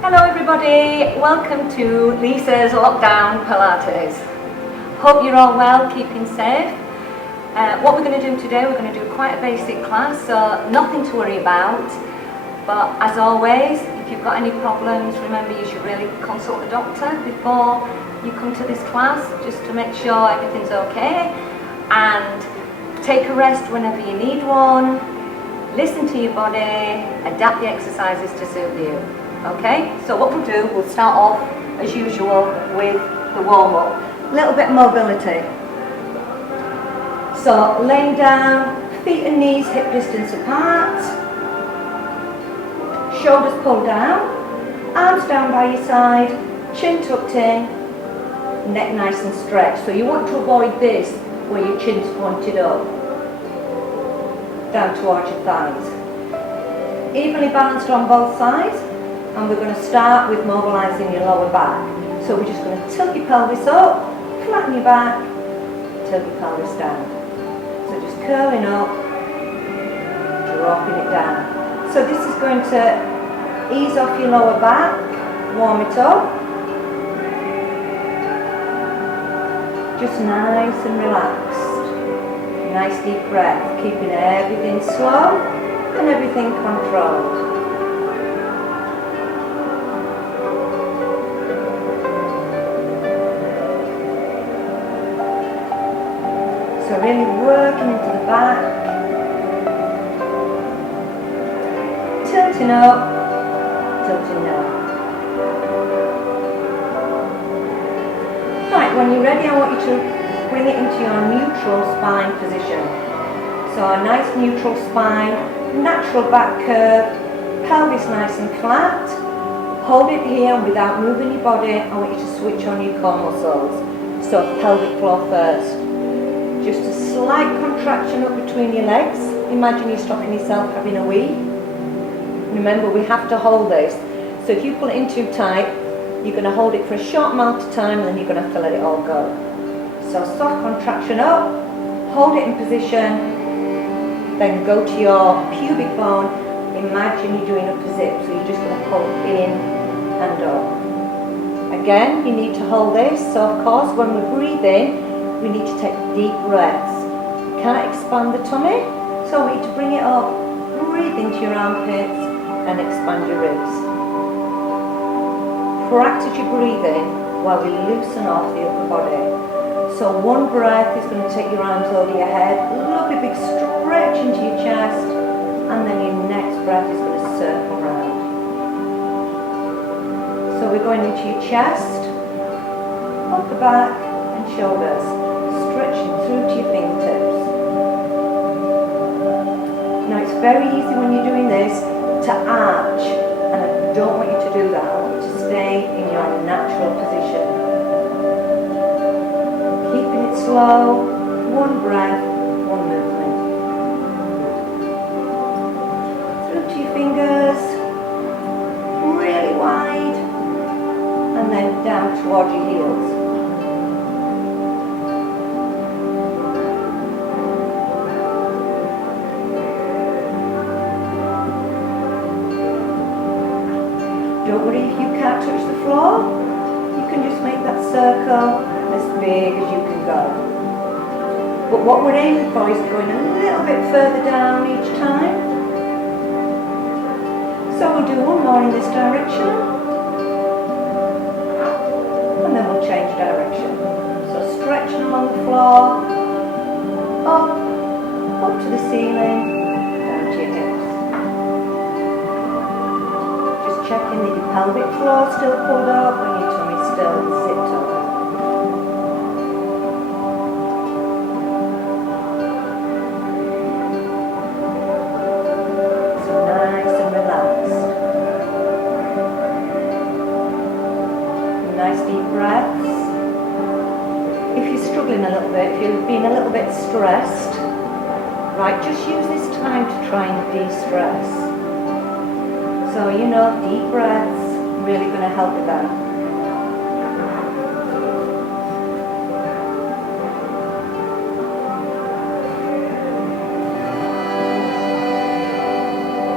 Hello everybody, welcome to Lisa's Lockdown Pilates. Hope you're all well, keeping safe. What we're going to do today, we're going to do quite a basic class, so nothing to worry about. But as always, if you've got any problems, remember you should really consult the doctor before you come to this class, just to make sure everything's okay. And take a rest whenever you need one. Listen to your body, adapt the exercises to suit you. Okay, so what we'll do, we'll start off as usual with the warm-up. A little bit of mobility. So laying down, feet and knees hip distance apart, shoulders pulled down, arms down by your side, chin tucked in, neck nice and stretched. So you want to avoid this where your chin's pointed up, down towards your thighs. Evenly balanced on both sides. And we're going to start with mobilising your lower back. So we're just going to tilt your pelvis up, flatten your back, tilt your pelvis down. So just curling up, dropping it down. So this is going to ease off your lower back, warm it up. Just nice and relaxed. Nice deep breath, keeping everything slow and everything controlled. So really working into the back, tilting up, tilting down. Right, when you're ready, I want you to bring it into your neutral spine position. So a nice neutral spine, natural back curve, pelvis nice and flat. Hold it here, and without moving your body, I want you to switch on your core muscles. So pelvic floor first. Just a slight contraction up between your legs. Imagine you're stopping yourself having a wee. Remember, we have to hold this. So if you pull it in too tight, you're going to hold it for a short amount of time and then you're going to have to let it all go. So soft contraction up, hold it in position, then go to your pubic bone. Imagine you're doing a zip, so you're just going to pull in and up. Again, you need to hold this. So of course, when we breathe in, we need to take deep breaths. You can't expand the tummy, so we need to bring it up, breathe into your armpits and expand your ribs. Practice your breathing while we loosen off the upper body. So one breath is going to take your arms over your head, lovely big stretch into your chest, and then your next breath is going to circle round. So we're going into your chest, up the back and shoulders. Stretching through to your fingertips. Now it's very easy when you're doing this to arch, and I don't want you to do that. I want you to stay in your natural position. Keeping it slow, one breath, one movement. Through to your fingers, really wide, and then down towards your heels. Don't worry if you can't touch the floor, you can just make that circle as big as you can go. But what we're aiming for is going a little bit further down each time. So we'll do one more in this direction, and then we'll change direction. So stretching along the floor, up to the ceiling, down to your hips. Checking that your pelvic floor is still pulled up and your tummy still zipped up. So nice and relaxed. Nice deep breaths. If you're struggling a little bit, if you're being a little bit stressed, right, just use this time to try and de-stress. So, you know, deep breaths, really going to help with that.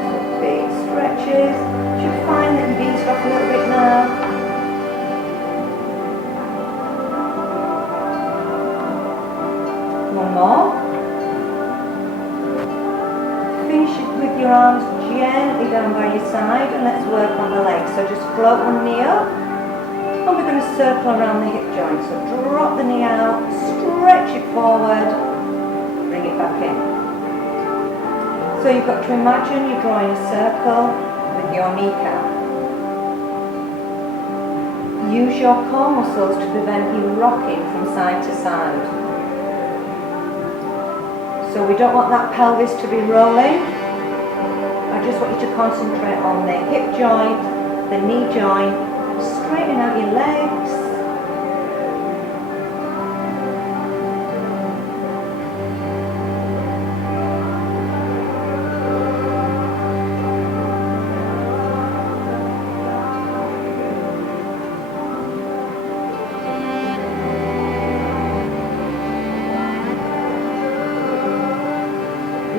So big stretches. You should find that you've eased off a little bit arms gently down by your side and let's work on the legs. So just float one knee up and we're going to circle around the hip joint. So drop the knee out, stretch it forward, bring it back in. So you've got to imagine you're drawing a circle with your kneecap. Use your core muscles to prevent you rocking from side to side. So we don't want that pelvis to be rolling. I just want you to concentrate on the hip joint, the knee joint, straighten out your legs.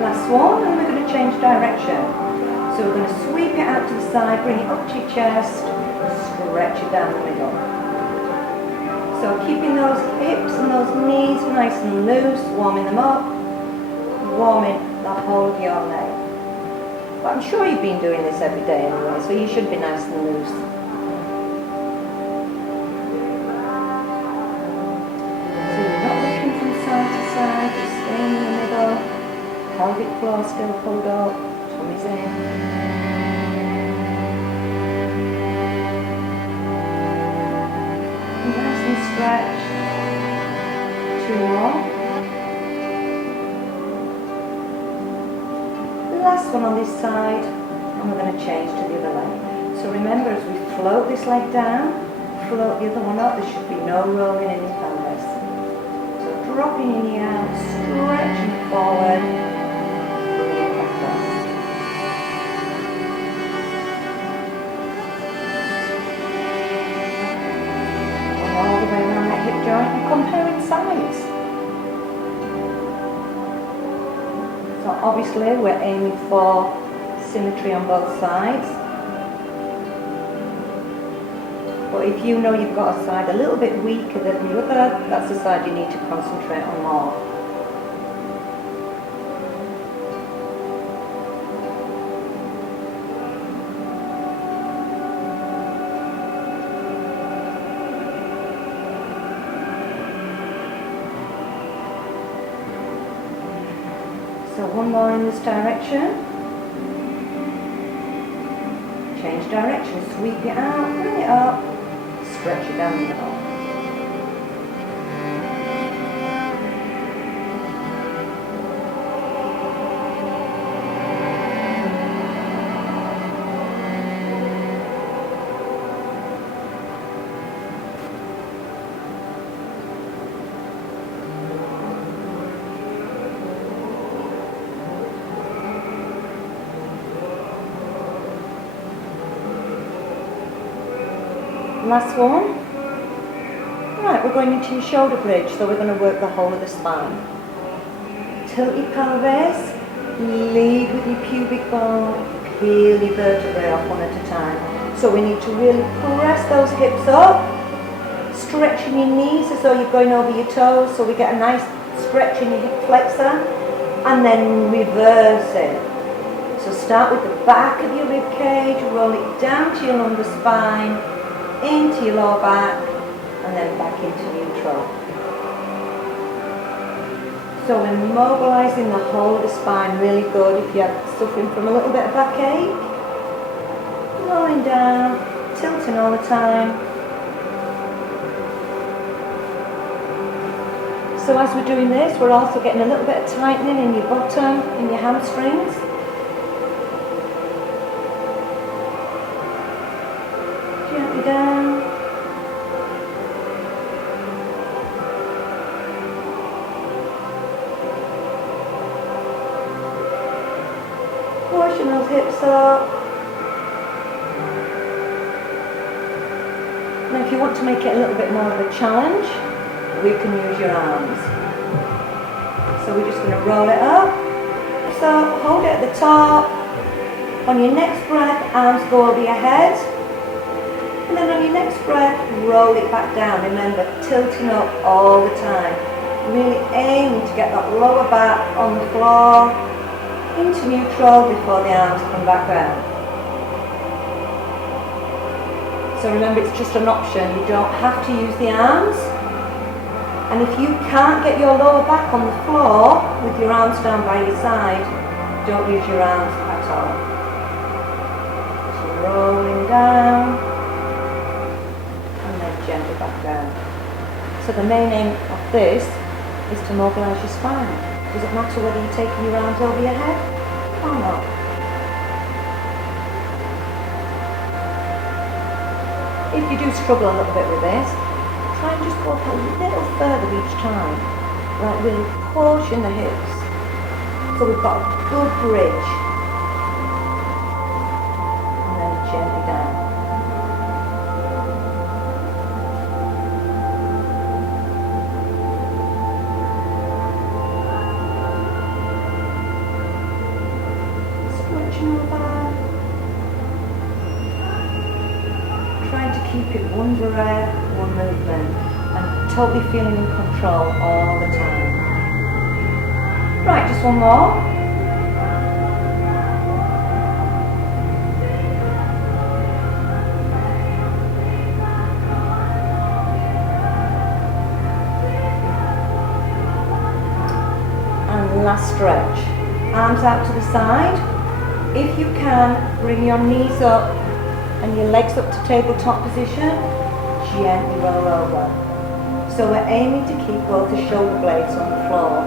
Last one, and we're going to change direction. So we're going to sweep it out to the side, bring it up to your chest, stretch it down the middle. So keeping those hips and those knees nice and loose, warming them up, warming the whole of your leg. But I'm sure you've been doing this every day anyway, so you should be nice and loose. So you're not looking from side to side, just staying in the middle. Pelvic floor still pulled up, tummy's in. Nice and stretched. Two more. Last one on this side, and we're going to change to the other leg. So remember, as we float this leg down, float the other one up, there should be no rolling in your pelvis. So dropping your knee out, stretching forward. All the way around that hip joint and comparing sides. So obviously we're aiming for symmetry on both sides. But if you know you've got a side a little bit weaker than the other, that's the side you need to concentrate on more. So one more in this direction. Change direction, sweep it out, bring it up, stretch it down the middle. Last one. Right, we're going into your shoulder bridge, so we're going to work the whole of the spine. Tilt your pelvis, lead with your pubic bone, peel your vertebrae off one at a time. So we need to really press those hips up, stretching your knees as though you're going over your toes, so we get a nice stretch in your hip flexor, and then reverse it. So start with the back of your rib cage, roll it down to your lumbar spine, into your lower back, and then back into neutral. So we're mobilising the whole of the spine really good if you're suffering from a little bit of backache. Rolling down, tilting all the time. So as we're doing this, we're also getting a little bit of tightening in your bottom, in your hamstrings. Gently down. Pushing those hips up. Now if you want to make it a little bit more of a challenge, we can use your arms. So we're just going to roll it up. So hold it at the top. On your next breath, arms go over your head. And then on your next breath, roll it back down. Remember, tilting up all the time. Really aiming to get that lower back on the floor. into neutral before the arms come back down. So remember, it's just an option, you don't have to use the arms. And if you can't get your lower back on the floor with your arms down by your side, don't use your arms at all. So rolling down and then gently back down. So the main aim of this is to mobilise your spine. Does it matter whether you're taking your arms over your head or not? If you do struggle a little bit with this, try and just go up a little further each time. Like really push in the hips. So we've got a good bridge. And then gently down. Switching over. Trying to keep it one breath, one movement, and totally feeling in control all the time. Right, just one more. And last stretch. Arms out to the side. If you can, bring your knees up and your legs up to tabletop position, gently roll over. So we're aiming to keep both the shoulder blades on the floor.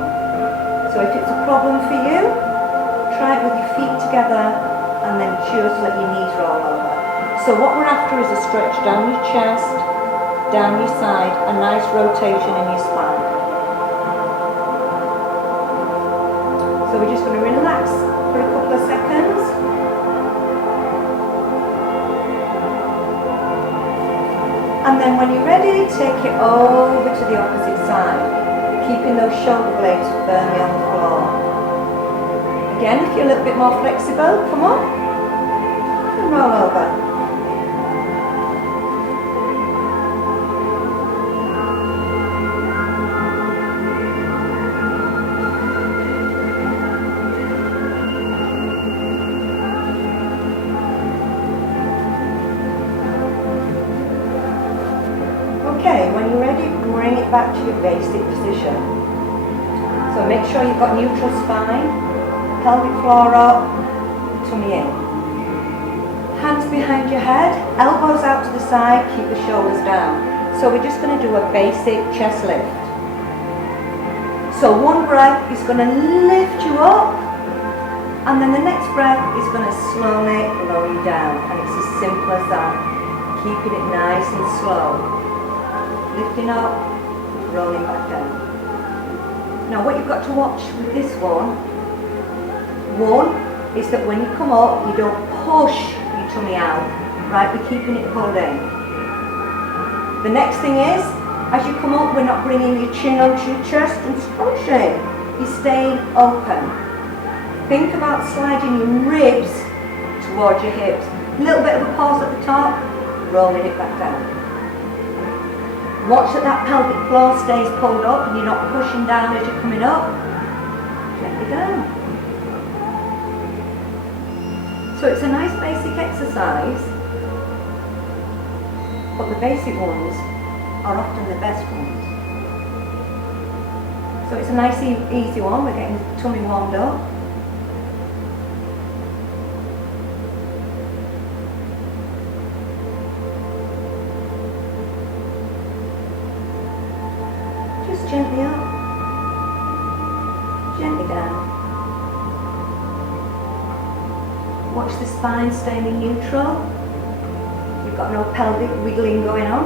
So if it's a problem for you, try it with your feet together and then just let your knees roll over. So what we're after is a stretch down your chest, down your side, a nice rotation in your spine. So we're just going to relax for a couple of seconds. And then when you're ready, take it over to the opposite side, keeping those shoulder blades firmly on the floor. Again, if you're a little bit more flexible, come on, and roll over. Okay, when you're ready, bring it back to your basic position. So make sure you've got neutral spine, pelvic floor up, tummy in. Hands behind your head, elbows out to the side, keep the shoulders down. So we're just going to do a basic chest lift. So one breath is going to lift you up, and then the next breath is going to slowly lower you down. And it's as simple as that. Keeping it nice and slow. Lifting up, rolling back down. Now what you've got to watch with this one is that when you come up, you don't push your tummy out, right? We're keeping it pulled in. The next thing is, as you come up, we're not bringing your chin onto your chest and scrunching. You're staying open. Think about sliding your ribs towards your hips. A little bit of a pause at the top, rolling it back down. Watch that pelvic floor stays pulled up and you're not pushing down as you're coming up. Gently down. So it's a nice basic exercise, but the basic ones are often the best ones. So it's a nice easy one. We're getting the tummy warmed up. Gently up, gently down. Watch the spine staying in neutral. You've got no pelvic wiggling going on.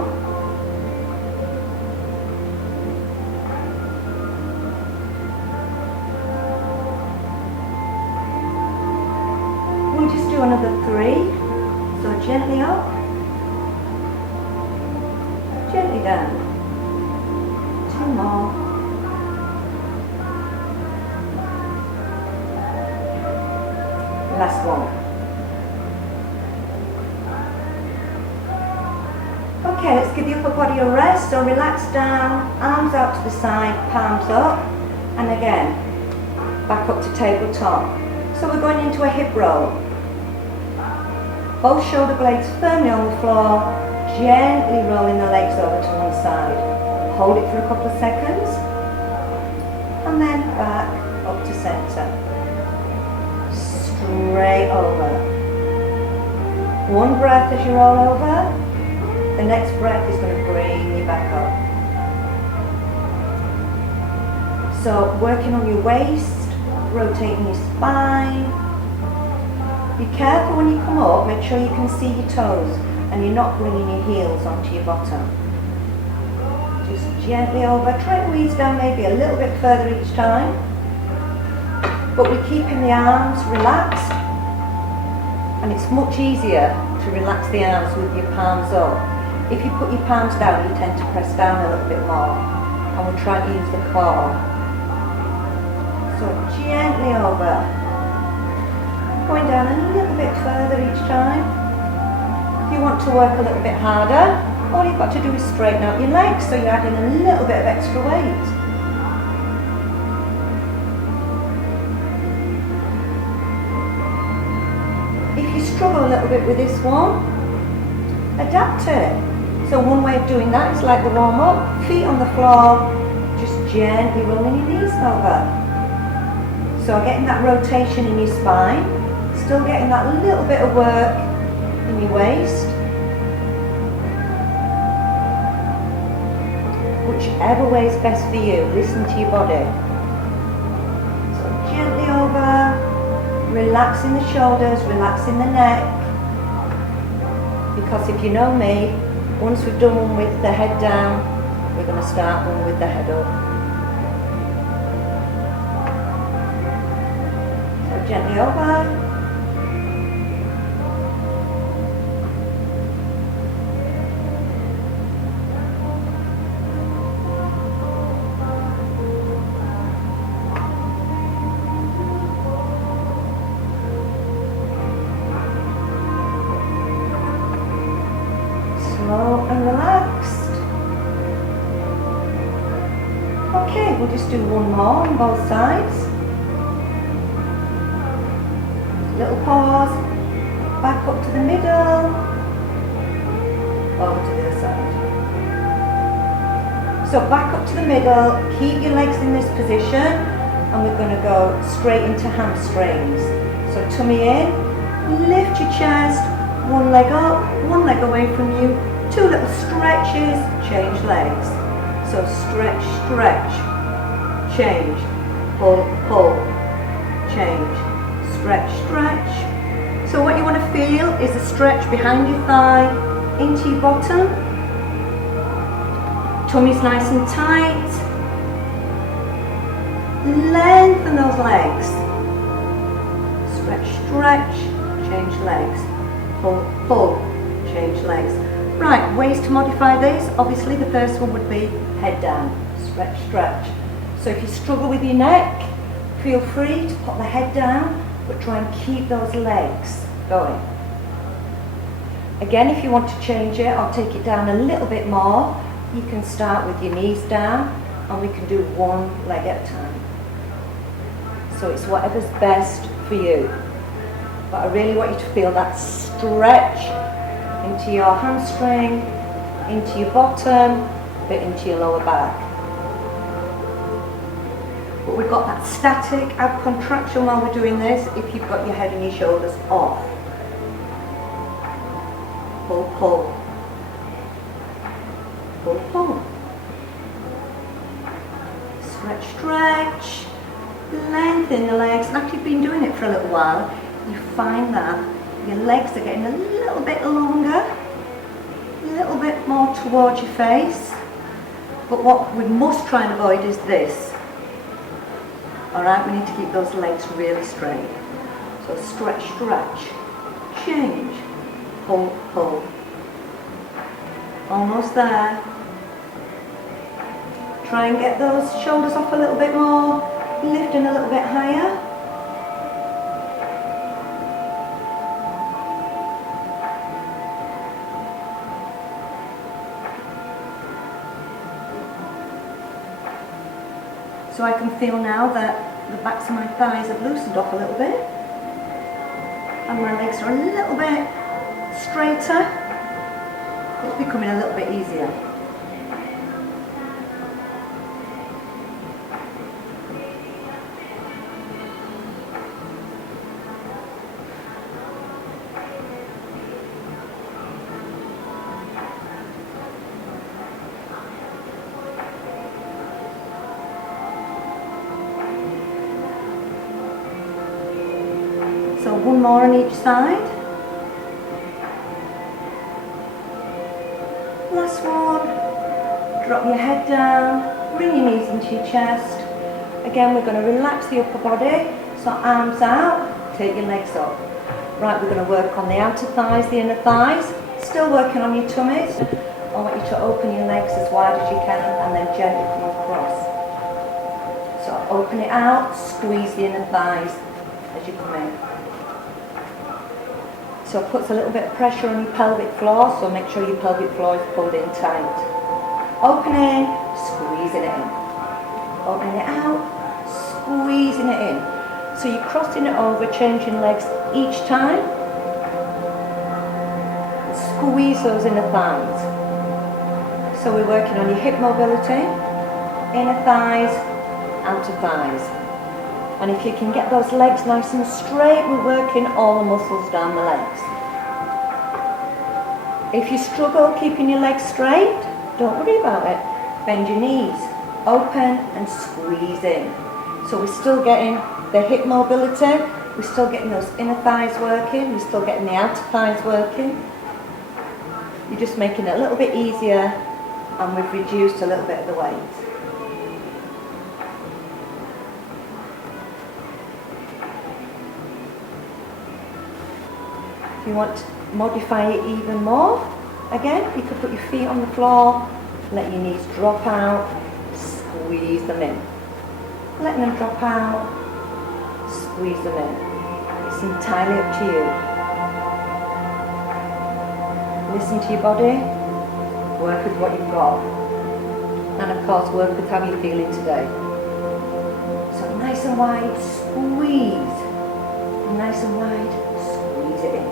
We'll just do another 3. So gently up, gently down. 2 more. Last one. Okay, let's give the upper body a rest. So relax down, arms out to the side, palms up, and again, back up to tabletop. So we're going into a hip roll. Both shoulder blades firmly on the floor, gently rolling the legs over to one side. Hold it for a couple of seconds, and then back up to center. Straight over. One breath as you roll over. The next breath is going to bring you back up. So working on your waist, rotating your spine. Be careful when you come up, make sure you can see your toes and you're not bringing your heels onto your bottom. Just gently over, try to ease down maybe a little bit further each time. But we're keeping the arms relaxed, and it's much easier to relax the arms with your palms up. If you put your palms down, you tend to press down a little bit more, and we'll try to use the core. So gently over, going down a little bit further each time. If you want to work a little bit harder, all you've got to do is straighten out your legs, so you're adding a little bit of extra weight. If you struggle a little bit with this one, adapt it. So one way of doing that is like the warm up, feet on the floor, just gently rolling your knees over. So getting that rotation in your spine, still getting that little bit of work in your waist. Whichever way is best for you, listen to your body. So gently over, relaxing the shoulders, relaxing the neck. Because if you know me, once we've done one with the head down, we're going to start one with the head up. So gently over. Slow and relaxed. Okay, we'll just do one more on both sides. Little pause, back up to the middle, over to the other side. So back up to the middle, keep your legs in this position, and we're going to go straight into hamstrings. So tummy in, lift your chest, one leg up, one leg away from you, two little stretches, change legs. So stretch, stretch, change, pull, pull, change, stretch, stretch. So what you want to feel is a stretch behind your thigh, into your bottom. Tummy's nice and tight. Lengthen those legs. Stretch, stretch, change legs. Pull, pull, change legs. Right, ways to modify this. Obviously the first one would be head down, stretch, stretch. So if you struggle with your neck, feel free to put the head down, but try and keep those legs going. Again, if you want to change it or take it down a little bit more, you can start with your knees down, and we can do one leg at a time. So it's whatever's best for you. But I really want you to feel that stretch into your hamstring, into your bottom, but into your lower back. But we've got that static ab contraction while we're doing this if you've got your head and your shoulders off. Pull, pull. Pull, pull. Stretch, stretch. Lengthen the legs. And after you've been doing it for a little while, you find that your legs are getting a little bit longer, a little bit more towards your face. But what we must try and avoid is this. Alright, we need to keep those legs really straight. So stretch, stretch, change, pull, pull. Almost there. Try and get those shoulders off a little bit more, lifting a little bit higher. So I can feel now that the backs of my thighs have loosened up a little bit. when my legs are a little bit straighter, it's becoming a little bit easier. So one more on each side. Last one. Drop your head down, bring your knees into your chest. Again, we're going to relax the upper body. So arms out, take your legs up. Right, we're going to work on the outer thighs, the inner thighs. Still working on your tummies. I want you to open your legs as wide as you can and then gently come across. So open it out, squeeze the inner thighs as you come in. So it puts a little bit of pressure on your pelvic floor, so make sure your pelvic floor is pulled in tight. Opening, squeezing it in. Opening it out, squeezing it in. So you're crossing it over, changing legs each time. Squeeze those inner thighs. So we're working on your hip mobility, inner thighs, outer thighs. And if you can get those legs nice and straight, we're working all the muscles down the legs. If you struggle keeping your legs straight, don't worry about it. Bend your knees, open and squeeze in. So we're still getting the hip mobility, we're still getting those inner thighs working, we're still getting the outer thighs working. You're just making it a little bit easier, and we've reduced a little bit of the weight. If you want to modify it even more, again, you could put your feet on the floor, let your knees drop out, squeeze them in. Letting them drop out, squeeze them in. It's entirely up to you. Listen to your body, work with what you've got, and of course work with how you're feeling today. So nice and wide, squeeze. Nice and wide, squeeze it in.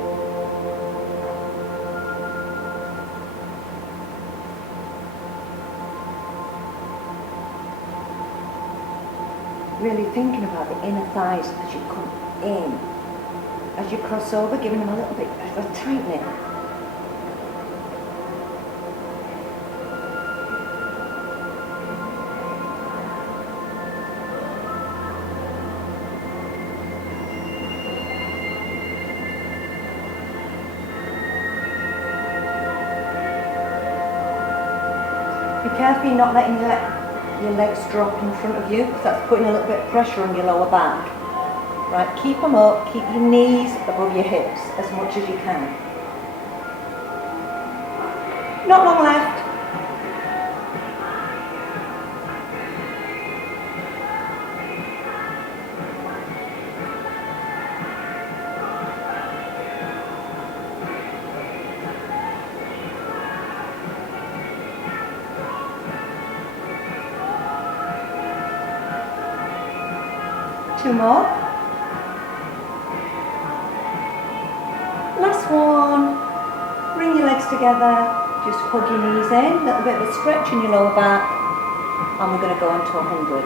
Really thinking about the inner thighs as you come in. As you cross over, giving them a little bit of a tightening. Be careful you're not letting your legs drop in front of you, because that's putting a little bit of pressure on your lower back. Right, keep them up, keep your knees above your hips as much as you can. Not long left. Two more. Last one. Bring your legs together. Just hug your knees in. A little bit of a stretch in your lower back. And we're going to go on to 100.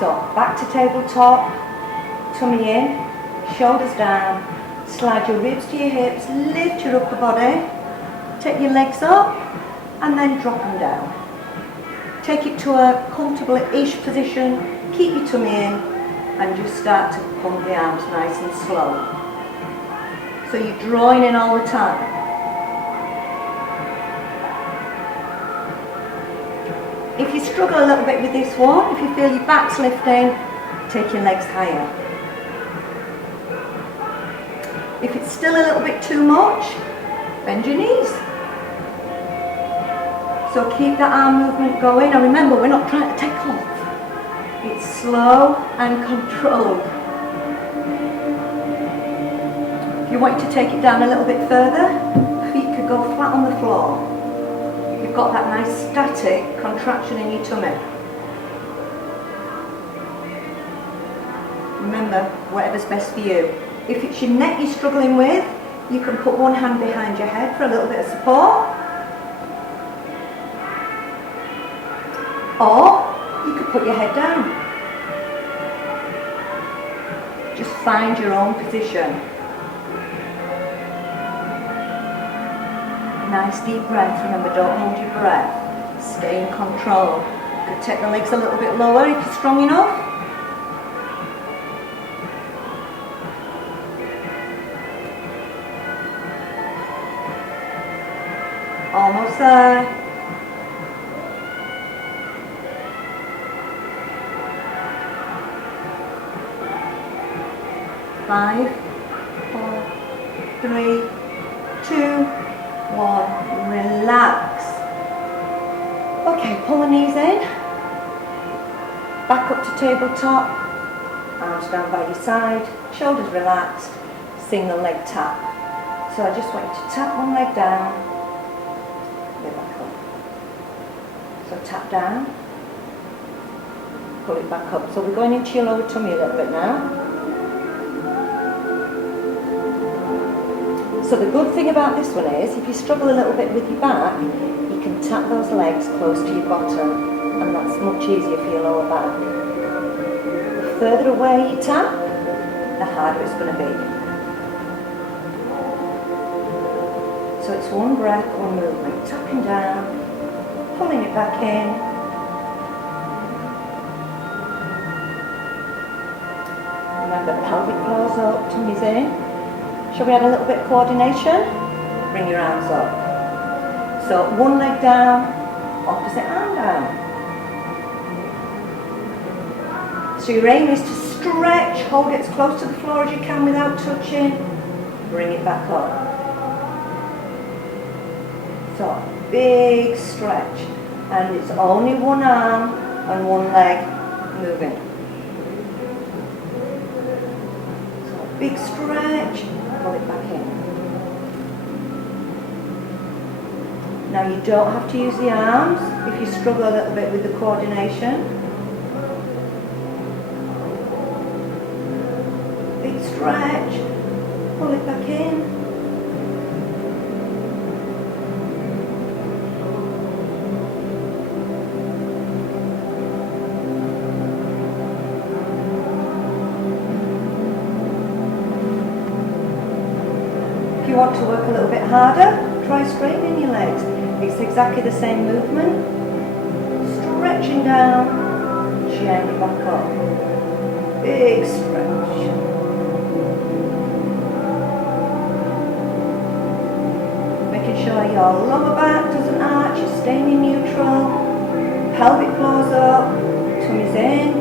So back to tabletop. Tummy in. Shoulders down. Slide your ribs to your hips. Lift your upper body. Take your legs up. And then drop them down. Take it to a comfortable-ish position. Keep your tummy in and just start to pump the arms nice and slow. So you're drawing in all the time. If you struggle a little bit with this one, if you feel your back's lifting, take your legs higher. If it's still a little bit too much, bend your knees. So keep that arm movement going. Now remember, we're not trying to take off. It's slow and controlled. If you want to take it down a little bit further, feet could go flat on the floor. You've got that nice static contraction in your tummy. Remember, whatever's best for you. If it's your neck you're struggling with, you can put one hand behind your head for a little bit of support. Or you could put your head down. Just find your own position. Nice deep breath. Remember, don't hold your breath. Stay in control. You could take the legs a little bit lower if you're strong enough. Almost there. Five, 4, 3, 2, 1. Relax. Okay, pull the knees in. Back up to tabletop. Arms down by your side. Shoulders relaxed. Single leg tap. So I just want you to tap one leg down. Back up. So tap down, pull it back up. So we're going into your lower tummy a little bit now. So the good thing about this one is, if you struggle a little bit with your back, you can tap those legs close to your bottom, and that's much easier for your lower back. The further away you tap, the harder it's going to be. So it's one breath, one movement, tapping down, pulling it back in. Remember, pelvic floors up, tummies in. Shall we add a little bit of coordination? Bring your arms up. So one leg down, opposite arm down. So your aim is to stretch, hold it as close to the floor as you can without touching. Bring it back up. So, big stretch, and it's only one arm and one leg moving. So, big stretch, pull it back in. Now you don't have to use the arms if you struggle a little bit with the coordination. Big stretch, pull it back in. If you want to work a little bit harder, try straightening your legs. It's exactly the same movement. Stretching down, chain it back up. Big stretch. Making sure your lower back doesn't arch, you're staying in neutral. Pelvic floors up, tummy's in.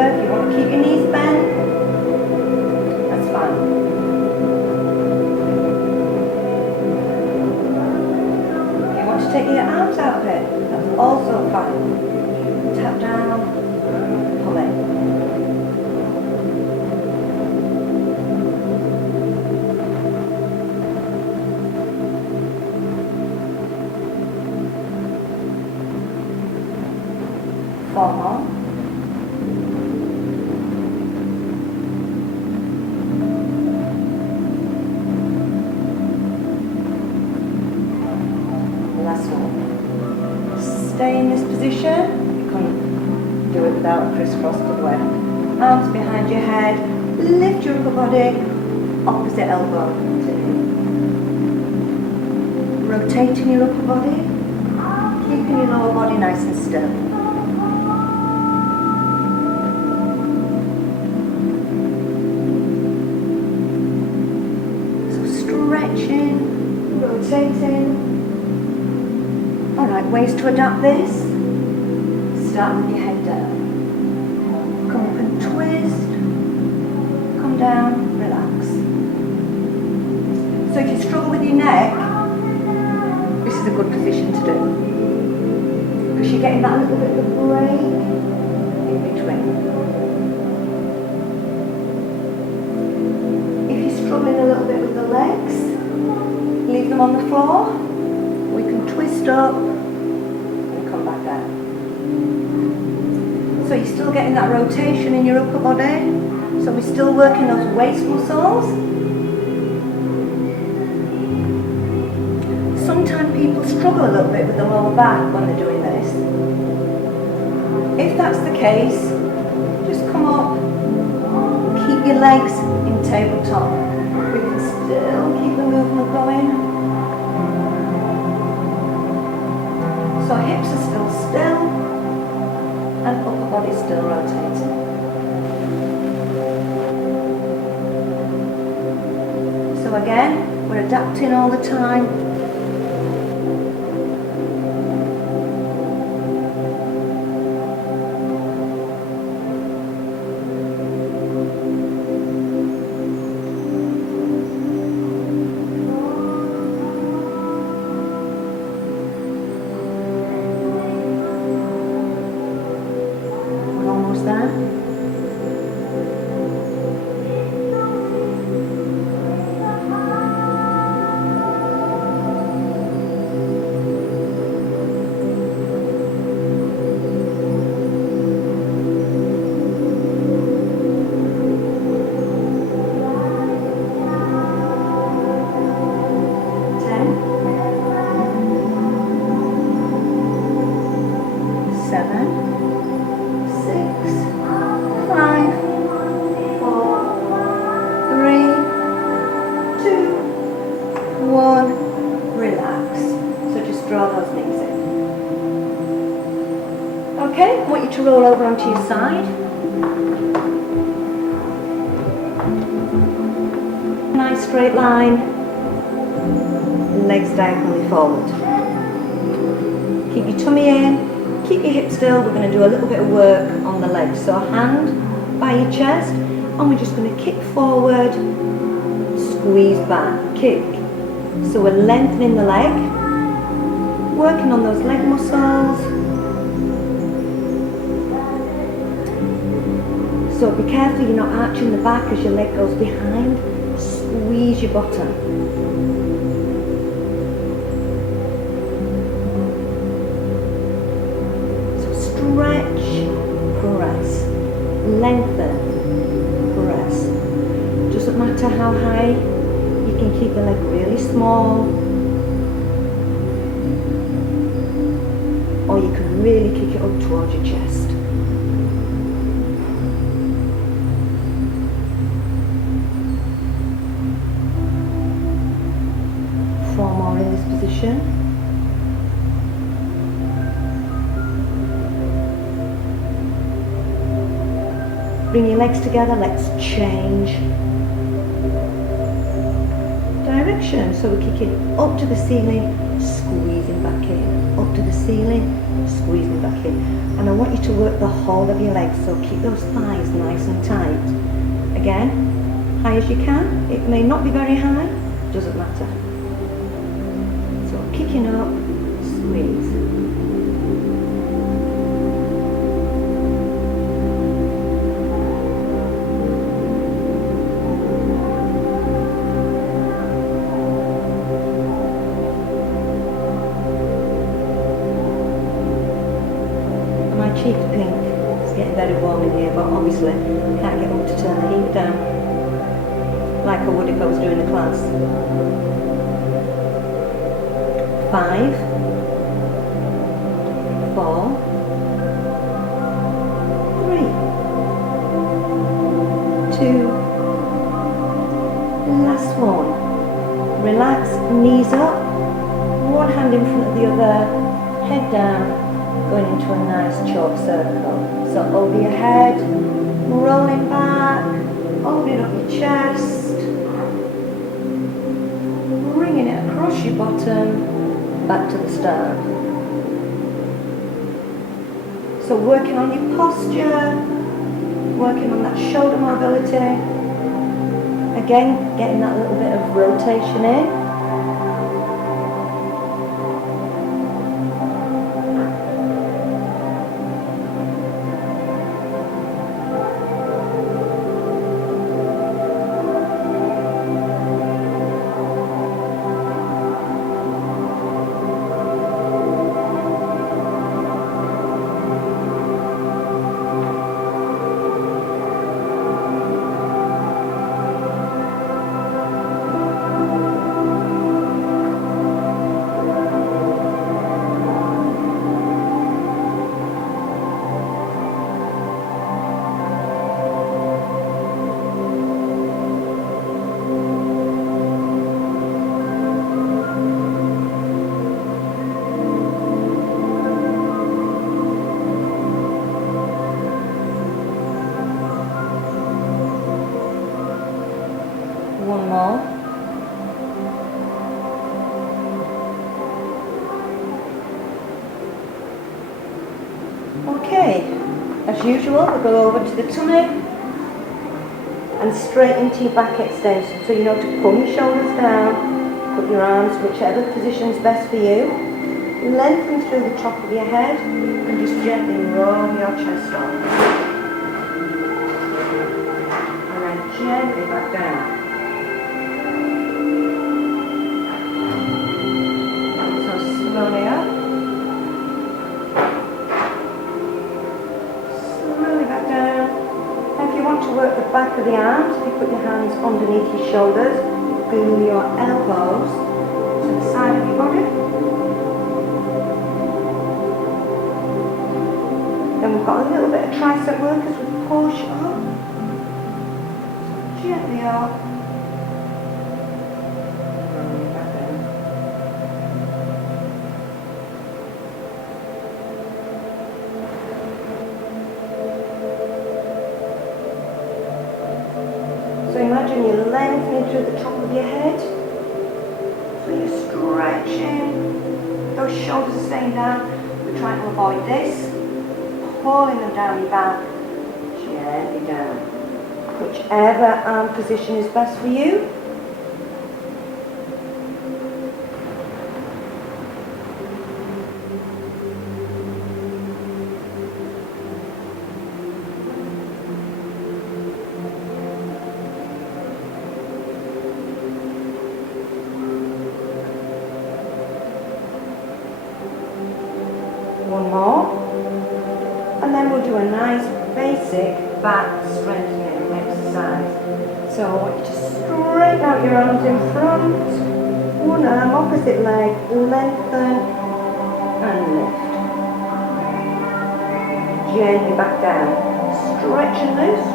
If you want to keep your knees bent, that's fine. If you want to take your arms out of it, that's also fine. Tap down, pull in. Four more. Stay in this position. You can't do it without a crisscross footwear. Arms behind your head, lift your upper body, opposite elbow to knee. Rotating your upper body, keeping your lower body nice and still. So stretching, rotating. Alright, ways to adapt this. Start with your head down. Come up and twist. Come down, relax. So if you struggle with your neck, this is a good position to do. Because you're getting that little bit of a break in between. If you're struggling a little bit with the legs, leave them on the floor. We can twist up and come back down. So you're still getting that rotation in your upper body. So we're still working those waist muscles. Sometimes people struggle a little bit with the lower back when they're doing this. If that's the case, just come up, keep your legs in tabletop. We can still keep the movement going. So hips are still still, and upper body still rotating. So again, we're adapting all the time. Okay, I want you to roll over onto your side. Nice straight line. Legs diagonally forward. Keep your tummy in, keep your hips still. We're going to do a little bit of work on the legs. So hand by your chest, and we're just going to kick forward, squeeze back, kick. So we're lengthening the leg, working on those leg muscles. So be careful you're not arching the back as your leg goes behind. Squeeze your bottom. So stretch, press, lengthen, press. Doesn't matter how high, you can keep the leg really small. Or you can really kick it up towards your chest. Four more in this position. Bring your legs together, let's change direction. So we're kicking up to the ceiling, squeezing back in. Up to the ceiling, squeezing back in. And I want you to work the whole of your legs, so keep those thighs nice and tight. Again, high as you can. It may not be very high, doesn't matter. Kicking up, squeeze. My cheek's pink. It's getting very warm in here, but obviously can't get up to turn the heat down like I would if I was doing a class. 5, 4, 3, 2, last one. Relax, knees up, one hand in front of the other, head down, going into a nice chalk circle. So over your head, rolling back, opening up your chest, bringing it across your bottom, back to the start. So working on your posture, working on that shoulder mobility. Again, getting that little bit of rotation in. One more. Okay, as usual, we'll go over to the tummy and straight into your back extension. So you know to pull your shoulders down, put your arms, whichever position is best for you. Lengthen through the top of your head and just gently roll your chest up. And then gently back down. Slowly up, slowly back down. And if you want to work the back of the arms, you put your hands underneath your shoulders, feel your elbows to the side of your body. Then we've got a little bit of tricep work as we push up, gently up. So imagine you're lengthening through the top of your head. So you're stretching. Those shoulders are staying down. We're trying to avoid this. Pulling them down your back. Gently down. Whichever arm position is best for you. One more, and then we'll do a nice basic back strengthening exercise. So I want you to straighten out your arms in front, one arm, opposite leg, lengthen and lift. Gently back down, stretch and lift.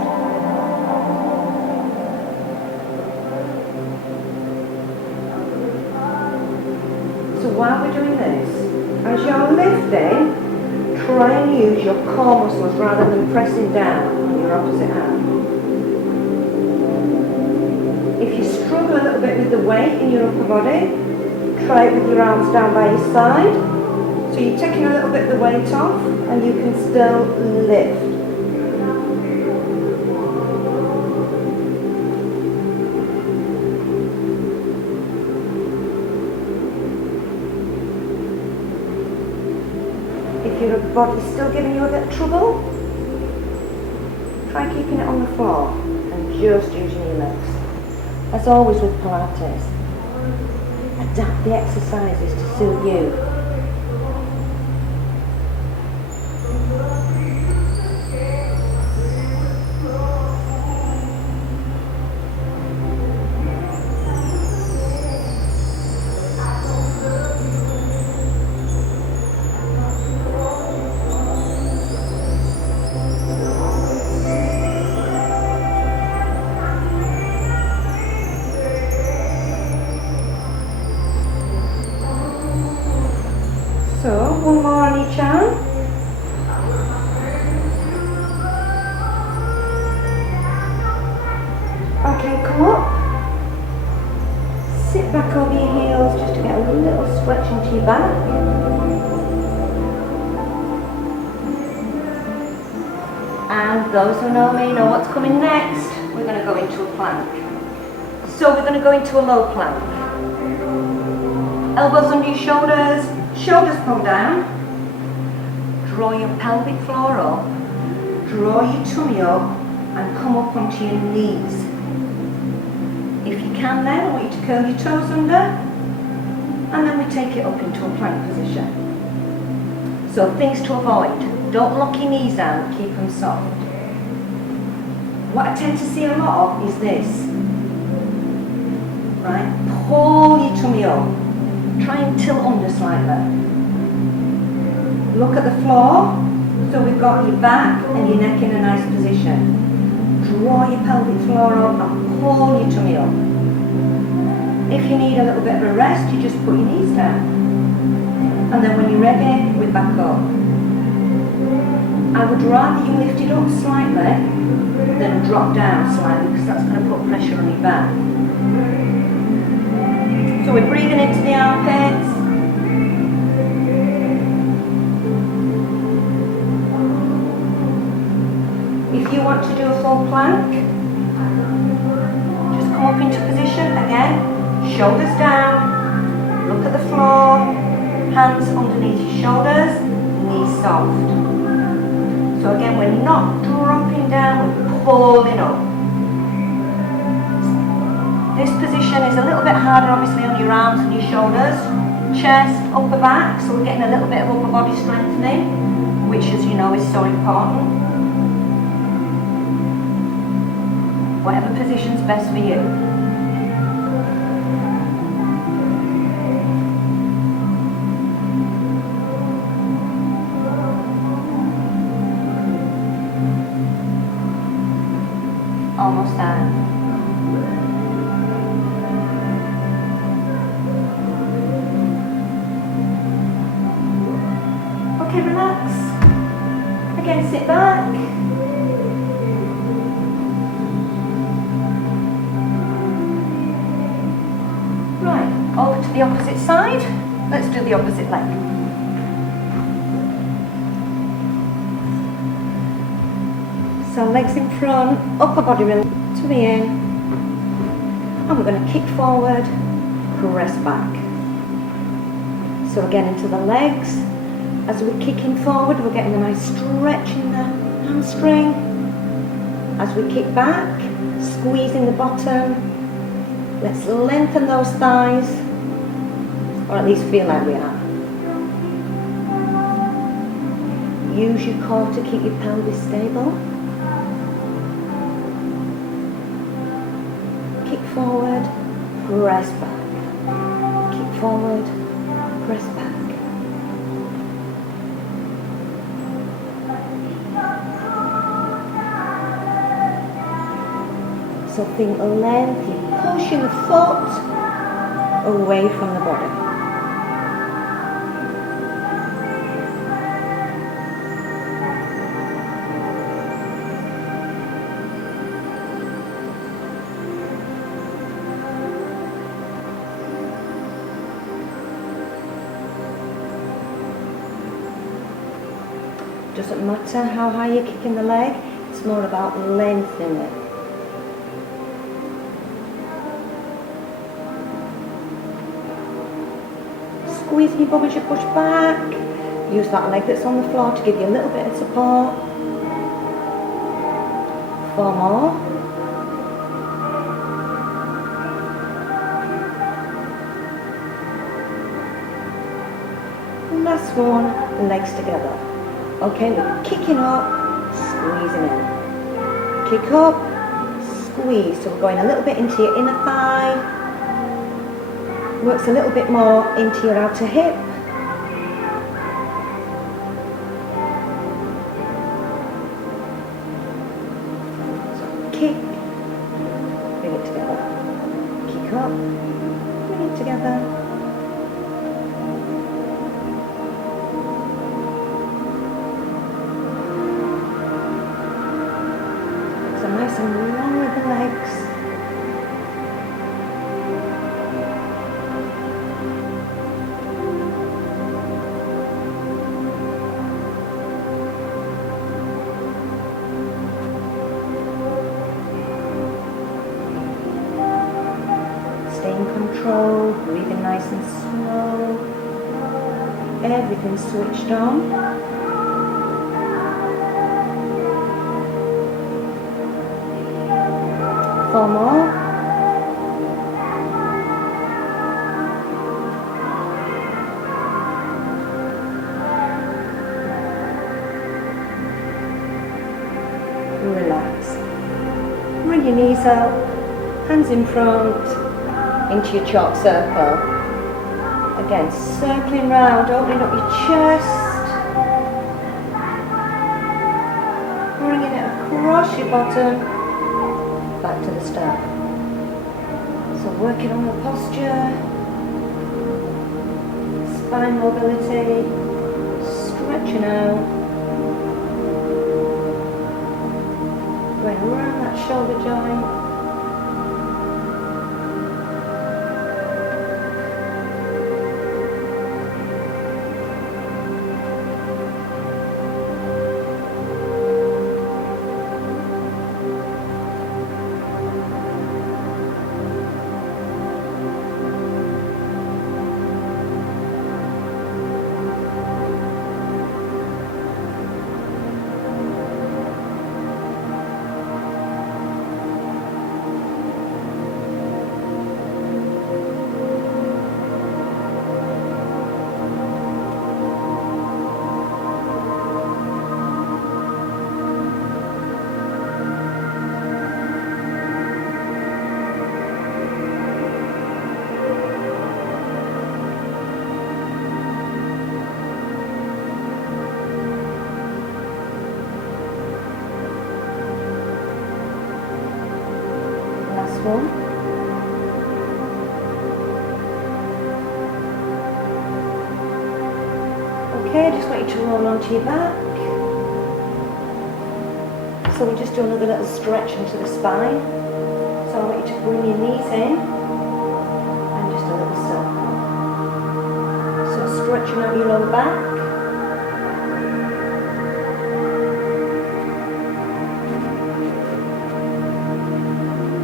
So while we're doing this, as you're lifting, try and use your core muscles rather than pressing down on your opposite arm. If you struggle a little bit with the weight in your upper body, try it with your arms down by your side. So you're taking a little bit of the weight off and you can still lift. If your body's still giving you a bit of trouble, try keeping it on the floor and just using your legs. As always with Pilates, adapt the exercises to suit you. So, one more on each arm. Okay, come up. Sit back over your heels just to get a little stretch into your back. And those who know me know what's coming next. We're going to go into a plank. So we're going to go into a low plank. Elbows under your shoulders, shoulders come down. Draw your pelvic floor up, draw your tummy up and come up onto your knees. If you can then, I want you to curl your toes under and then we take it up into a plank position. So things to avoid, don't lock your knees out, keep them soft. What I tend to see a lot of is this. Right, pull your tummy up, try and tilt under slightly. Look at the floor, so we've got your back and your neck in a nice position. Draw your pelvic floor up and pull your tummy up. If you need a little bit of a rest, you just put your knees down. And then when you're ready, we back up. I would rather you lift it up slightly than drop down slightly because that's going to put pressure on your back. So we're breathing into the armpits. If you want to do a full plank, just come up into position again, shoulders down, look at the floor, hands underneath your shoulders, knees soft. So again, we're not dropping down, we're pulling up. This position is a little bit harder obviously on your arms and your shoulders, chest, upper back, so we're getting a little bit of upper body strengthening, which as you know is so important. Whatever position's best for you. Almost there. Okay, relax. Again, sit back. Over to the opposite side. Let's do the opposite leg. So legs in front, upper body tummy in, and we're going to kick forward, press back. So again into the legs. As we're kicking forward, we're getting a nice stretch in the hamstring. As we kick back, squeezing the bottom. Let's lengthen those thighs, or at least feel like we are. Use your core to keep your pelvis stable. Kick forward, press back. Kick forward, press back. So think length, you're pushing the foot away from the body. Doesn't matter how high you're kicking the leg, it's more about lengthening it. Squeeze your bum as you push back. Use that leg that's on the floor to give you a little bit of support. 4 more. Last one, legs together. Okay, we're kicking up, squeezing in. Kick up, squeeze. So we're going a little bit into your inner thigh. Works a little bit more into your outer hip. So kick, bring it together. Kick up, bring it together. So nice and long with the legs. in control, breathing nice and slow. Everything's switched on. 4 more. Relax. Bring your knees up, hands in front, into your chalk circle. Again, circling round, opening up your chest, bringing it across your bottom, back to the start. So working on the posture, spine mobility, stretching out, going around that shoulder joint. One. Okay, just want you to roll onto your back. So we'll just do another little stretch into the spine. So I want you to bring your knees in and just a little circle. So stretching out your lower back.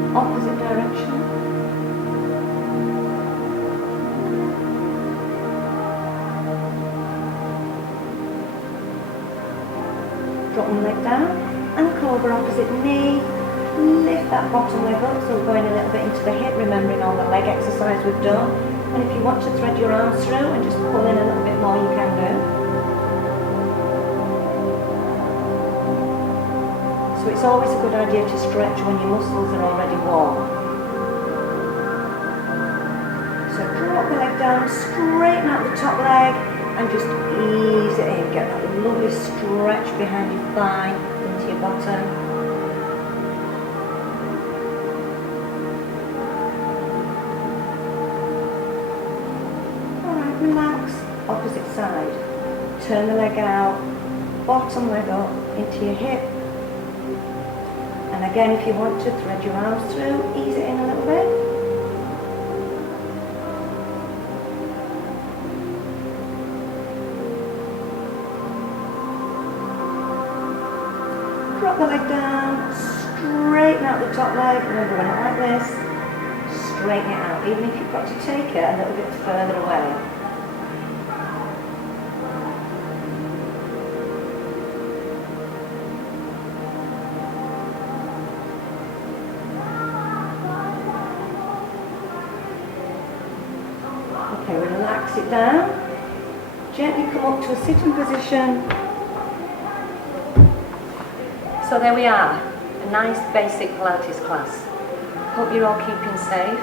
Opposite direction. Drop one leg down and cobra opposite knee. Lift that bottom leg up, so we're going a little bit into the hip, remembering all the leg exercise we've done. And if you want to thread your arms through and just pull in a little bit more, you can do. So it's always a good idea to stretch when your muscles are already warm. So drop the leg down, straighten out the top leg and just ease it in. Get that lovely stretch behind your thigh into your bottom. Alright, relax. Opposite side. Turn the leg out, bottom leg up into your hip. And again, if you want to thread your arms through, ease it in a little bit. Drop the leg down, straighten out the top leg. Remember, when I like this, straighten it out, even if you've got to take it a little bit further away. Okay, relax it down. Gently come up to a sitting position. So there we are, a nice basic Pilates class. Hope you're all keeping safe.